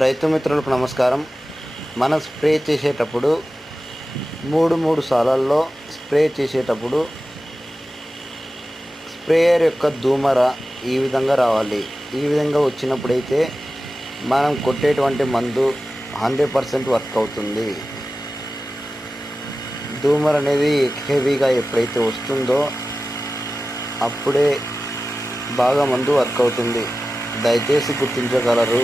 రైతు మిత్రులకు నమస్కారం. మనం స్ప్రే చేసేటప్పుడు మూడు సార్లలో స్ప్రే చేసేటప్పుడు స్ప్రేయర్ యొక్క దూమర ఈ విధంగా రావాలి. ఈ విధంగా వచ్చినప్పుడైతే మనం కొట్టేటువంటి మందు 100% వర్క్ అవుతుంది. దూమర అనేది హెవీగా ఎప్పుడైతే వస్తుందో అప్పుడే బాగా మందు వర్క్ అవుతుంది. దయచేసి గుర్తించగలరు.